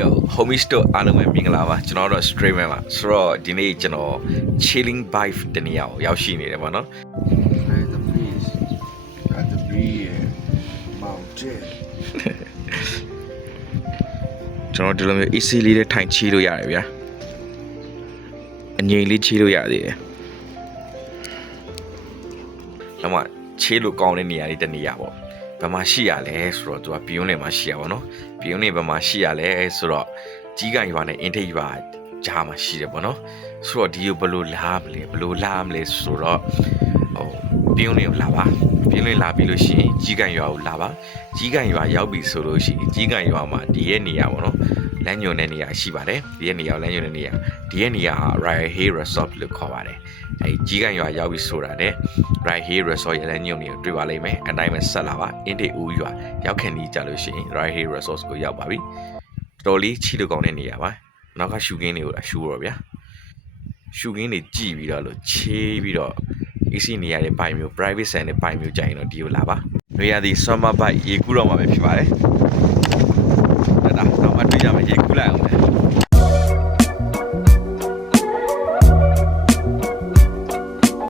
Yo homie store အားလုံးပဲမင်္ဂလာပါကျွန်တော်တို့ streamer ပါဆိုတော့ဒီနေ့ကျွန်တော် chilling vibe တနေရာကိုရောက်ရှိနေတယ်ပေါ့နော် At the beach, at the beach, mountain. ကျွန်တော်ဒီလိုမျိုး AC လေးနဲ့ထိုင်ချီလို့ရတယ်ဗျာအငြိမ်လေးချီလို့ရသေးတယ်နောက်မှချီလို့ကောင်းတဲ့နေရာလေးတနေရာပေါ့ဘယ်မှာရှိရလဲဆိုတော့သူကပြင်းလင်မှာရှိရပါတော့ပြင်းလင်ဘယ်မှာရှိရလဲဆိုတော့ကြီးကန်ရွာနဲ့အင်ထိပ်ရွာကြားမှာရှိတယ်ပေါ့နော်ဆိုတော့ဒီကိုဘယ်လိုလာမလဲဆိုတော့ဟိုပြင်းလင်ကိုလာပါပြင်းလင်လာပြီးလို့ရှိရင်ကြီးကန်ရွာကိုလာပါကြီးကန်ရွာရောက်ပြီဆိုလို့ရှိရင်ကြီးကန်ရွာမှာဒီရဲ့နေရာပေါ့နော်လမ်းညွန်တဲ့နေရာရှိပါတယ်ဒီရဲ့နေရာလမ်းညွန်တဲ့နေရာဒီရဲ့နေရာဟာ Royal Hill Resort လို့ခေါ်ပါတယ်အဲကြီးကန်ရွာရောက်ပြီဆိုတာနဲ့ Royal Hill Resort ရဲ့လမ်းညွန်တွေကိုတွေ့ပါလိမ့်မယ်အတိုင်းပဲဆက်လာပါအင်းတေဦးရွာရောက်ခင်ဒီကြလို့ရှိရင် Royal Hill Resort ကိုရောက်ပါပြီတော်လေးချီလို့ကောင်းတဲ့နေရာပါနောက်ကရှူကင်းတွေကိုအရှူတော့ဗျာရှူကင်းတွေကြည့်ပြီးတော့လို့ချေးပြီးတော့ AC နေရာတွေပိုင်မျိုး private ဆန်တွေပိုင်မျိုးကြိုင်တော့ဒီကိုလာပါနေရာဒီ summer bike ရေကူးတော့မှာပဲဖြစ်ပါတယ်ဒါတော့မှတွေ့ကြမယ်ရေကူးလိုက်အောင်